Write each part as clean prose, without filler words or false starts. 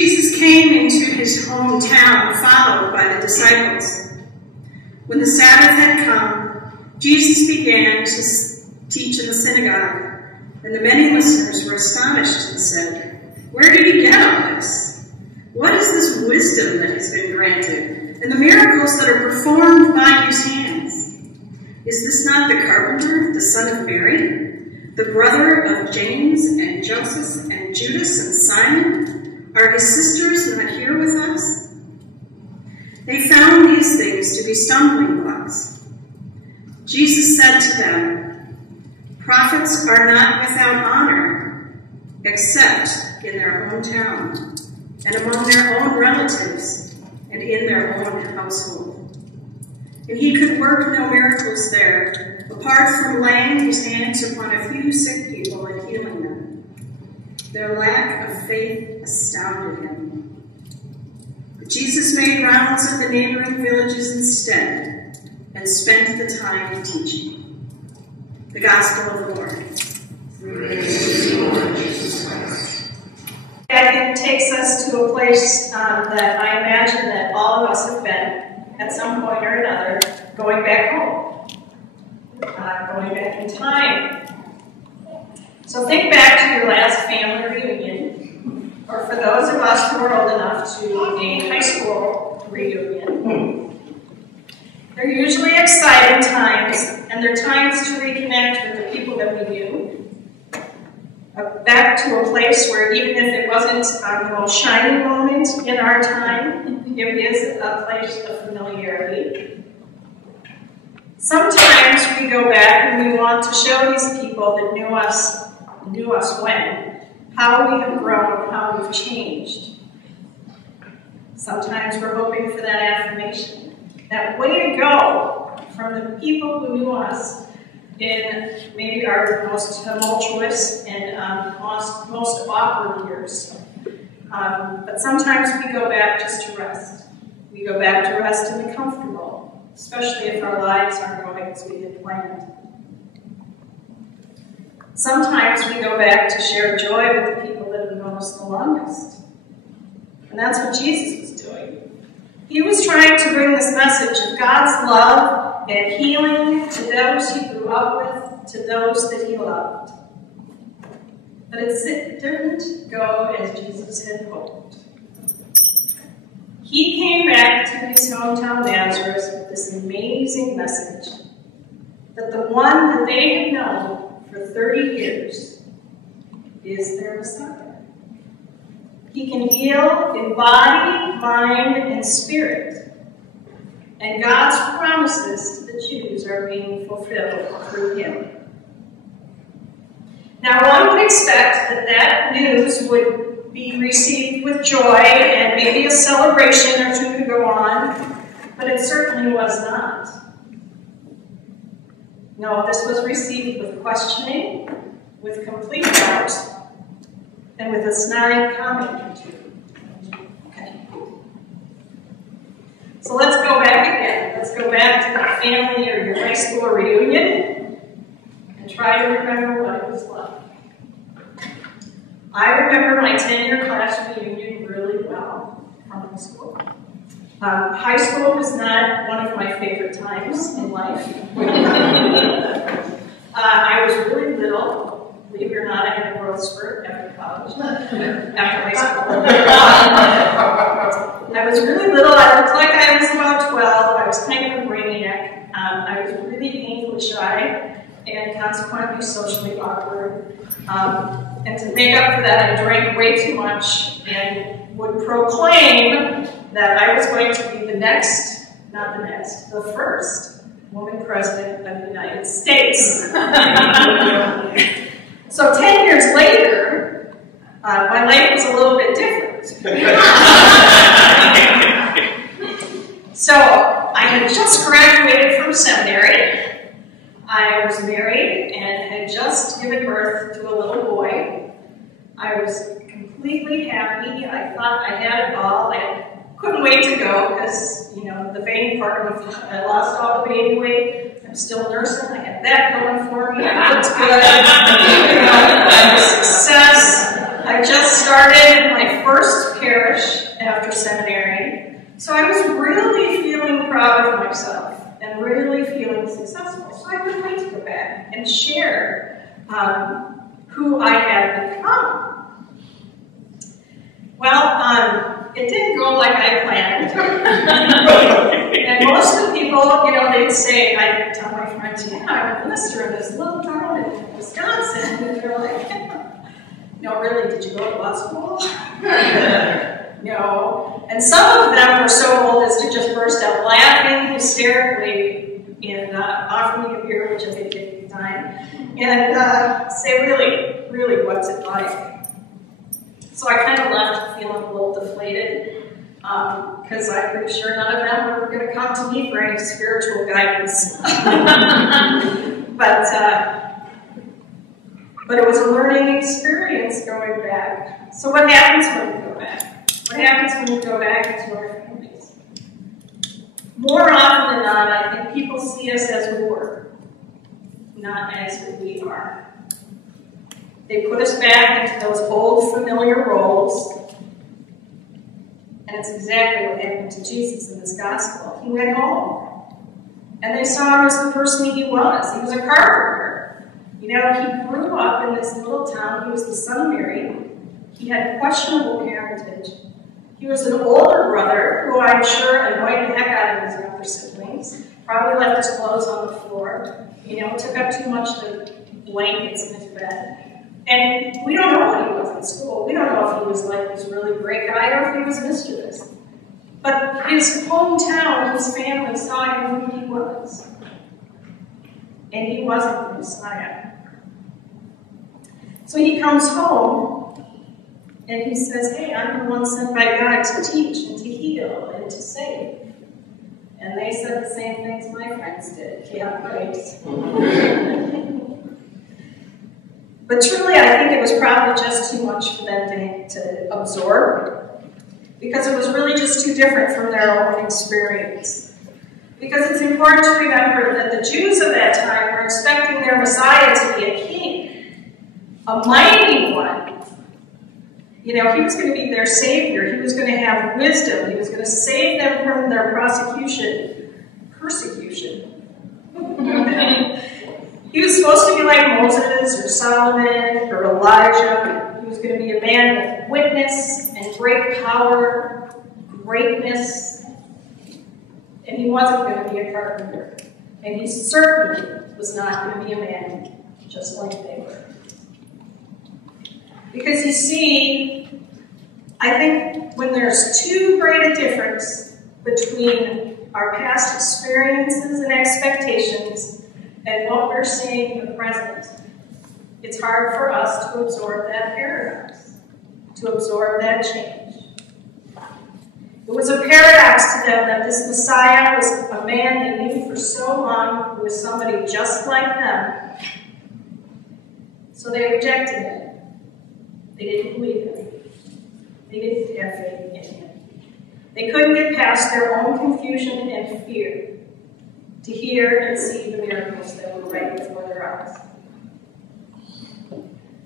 Jesus came into his hometown, followed by the disciples. When the Sabbath had come, Jesus began to teach in the synagogue, and the many listeners were astonished and said, "Where did he get all this? What is this wisdom that has been granted, and the miracles that are performed by his hands? Is this not the carpenter, the son of Mary, the brother of James and Joseph and Judas and Simon? Are his sisters not here with us?" They found these things to be stumbling blocks. Jesus said to them, "Prophets are not without honor, except in their hometown, and among their own relatives, and in their own household." And he could work no miracles there, apart from laying his hands upon a few sick people and healing them. Their lack of faith astounded him. But Jesus made rounds of the neighboring villages instead, and spent the time teaching. The Gospel of the Lord. Praise to you, Lord Jesus Christ. I think it takes us to a place that I imagine that all of us have been at some point or another, going back home, going back in time. So think back to your last family reunion, or for those of us who are old enough to a high school reunion. They're usually exciting times, and they're times to reconnect with the people that we knew. Back to a place where even if it wasn't the most shining moment in our time, it is a place of familiarity. Sometimes we go back and we want to show these people that knew us when, how we have grown, how we've changed. Sometimes we're hoping for that affirmation, that way to go from the people who knew us in maybe our most tumultuous and most awkward years. But sometimes we go back just to rest. We go back to rest in the comfortable, especially if our lives aren't going as we had planned. Sometimes we go back to share joy with the people that have known us the longest. And that's what Jesus was doing. He was trying to bring this message of God's love and healing to those he grew up with, to those that he loved. But it didn't go as Jesus had hoped. He came back to his hometown Nazareth with this amazing message that the one that they had known for 30 years is their Messiah. He can heal in body, mind, and spirit. And God's promises to the Jews are being fulfilled through him. Now, one would expect that news would be received with joy and maybe a celebration or two to go on, but it certainly was not. No, this was received with questioning, with complete doubt, and with a snide comment or two. Okay. So let's go back again. Let's go back to the family or your high school reunion and try to remember what it was like. I remember my 10-year class reunion really well from high school. High school was not one of my favorite times in life. I was really little. Believe it or not, I had a growth spurt after college, after high school. I was really little. I looked like I was about 12. I was kind of a brainiac. I was really painfully shy and consequently socially awkward. And to make up for that, I drank way too much and would proclaim that I was going to be the first woman president of the United States. So 10 years later, my life was a little bit different. So I had just graduated from seminary. I was married and had just given birth to a little boy. I was completely happy. I thought I had it all. I couldn't wait to go because, the vain part of me, I lost all the baby weight. I'm still nursing. I had that going for me. I looked good. I was a success. I just started my first parish back and share who I had become. Well, it didn't go like I planned. And most of the people, they'd say, I'd tell my friends, yeah, I'm a minister in this little town in Wisconsin. And they're like, no, really, did you go to law school? No. And some of them were so old as to just burst out laughing hysterically and offer me a beer, which I did take the time, and say, really, what's it like? So I kind of left feeling a little deflated because I'm pretty sure none of them were going to come to me for any spiritual guidance. But it was a learning experience going back. So what happens when we go back? What happens when we go back into our families? More often than not, I think people see us as we were, not as who we are. They put us back into those old familiar roles, and it's exactly what happened to Jesus in this gospel. He went home, and they saw him as the person he was. He was a carpenter. He grew up in this little town. He was the son of Mary. He had questionable parentage. He was an older brother who I'm sure annoyed the heck out of his younger siblings, probably left his clothes on the floor, took up too much of the blankets in his bed. And we don't know what he was in school. We don't know if he was like this really great guy or if he was mischievous. But his hometown, his family saw him who he was. And he wasn't the Messiah. So he comes home and he says, hey, I'm the one sent by God to teach and to heal and to save. And they said the same things my friends did. Yeah, right. But truly, I think it was probably just too much for them to absorb, because it was really just too different from their own experience. Because it's important to remember that the Jews of that time were expecting their Messiah to be a king, a mighty one. He was going to be their savior. He was going to have wisdom. He was going to save them from their persecution. He was supposed to be like Moses or Solomon or Elijah. He was going to be a man of witness and great power, greatness. And he wasn't going to be a carpenter. And he certainly was not going to be a man just like they were. Because you see, I think when there's too great a difference between our past experiences and expectations and what we're seeing in the present, it's hard for us to absorb that paradox, to absorb that change. It was a paradox to them that this Messiah was a man they knew for so long who was somebody just like them. So they rejected him. They didn't believe him. They didn't have faith in him. They couldn't get past their own confusion and fear to hear and see the miracles that were right before their eyes.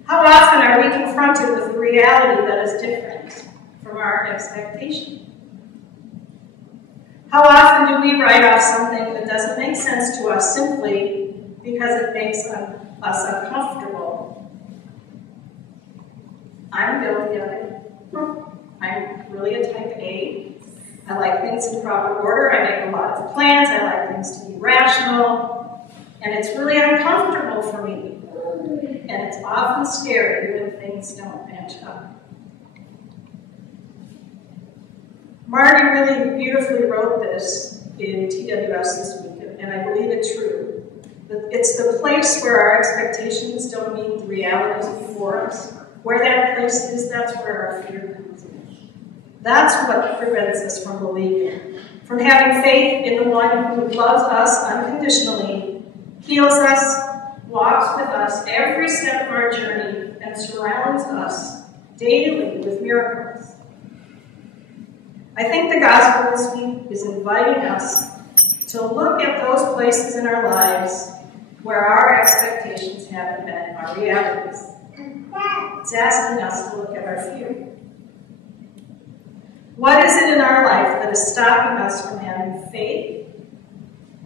How often are we confronted with a reality that is different from our expectation? How often do we write off something that doesn't make sense to us simply because it makes us uncomfortable? I'm guilty of it. I'm really a type A. I like things in proper order. I make a lot of plans. I like things to be rational. And it's really uncomfortable for me. And it's often scary when things don't match up. Marty really beautifully wrote this in TWS this week, and I believe it's true. It's the place where our expectations don't meet the realities before us. Where that place is, that's where our fear comes in. That's what prevents us from believing, from having faith in the one who loves us unconditionally, heals us, walks with us every step of our journey, and surrounds us daily with miracles. I think the gospel this week is inviting us to look at those places in our lives where our expectations haven't met our realities. It's asking us to look at our fear. What is it in our life that is stopping us from having faith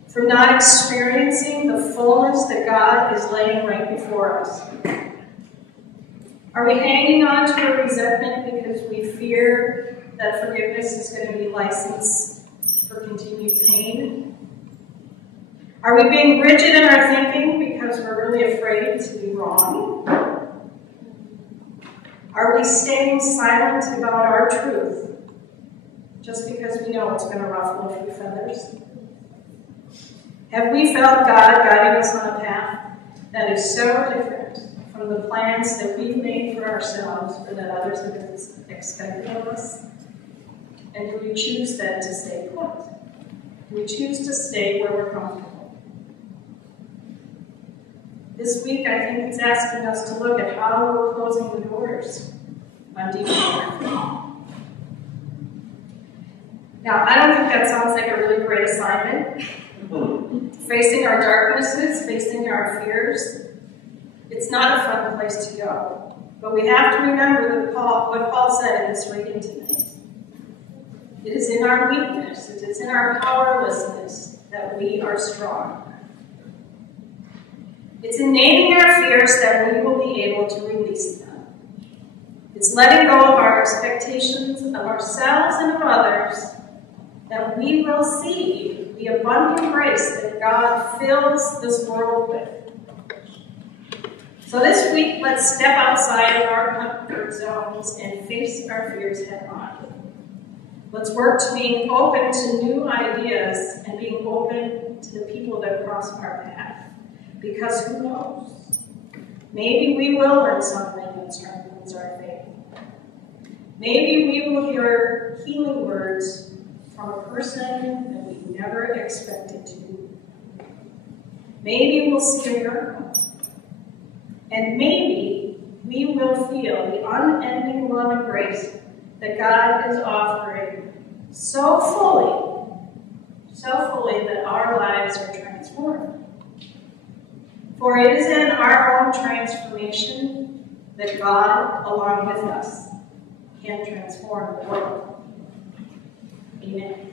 from not experiencing the fullness that God is laying right before us? Are we hanging on to a resentment because we fear that forgiveness is going to be license for continued pain? Are we being rigid in our thinking because we're really afraid to be wrong? Are we staying silent about our truth just because we know it's going to ruffle a few feathers? Have we felt God guiding us on a path that is so different from the plans that we've made for ourselves or that others have expected of us? And do we choose then to stay put? Do we choose to stay where we're comfortable? This week, I think it's asking us to look at how we're closing the doors on deep faith. Now, I don't think that sounds like a really great assignment. Facing our darknesses, facing our fears, it's not a fun place to go. But we have to remember that what Paul said in this reading tonight. It is in our weakness, it is in our powerlessness that we are strong. It's in naming our fears that we will be able to release them. It's letting go of our expectations of ourselves and of others that we will see the abundant grace that God fills this world with. So this week, let's step outside of our comfort zones and face our fears head on. Let's work to being open to new ideas and being open to the people that cross our path. Because who knows? Maybe we will learn something that strengthens our faith. Maybe we will hear healing words from a person that we never expected to. Maybe we'll see a miracle. And maybe we will feel the unending love and grace that God is offering so fully that our lives are transformed. For it is in our own transformation that God, along with us, can transform the world. Amen.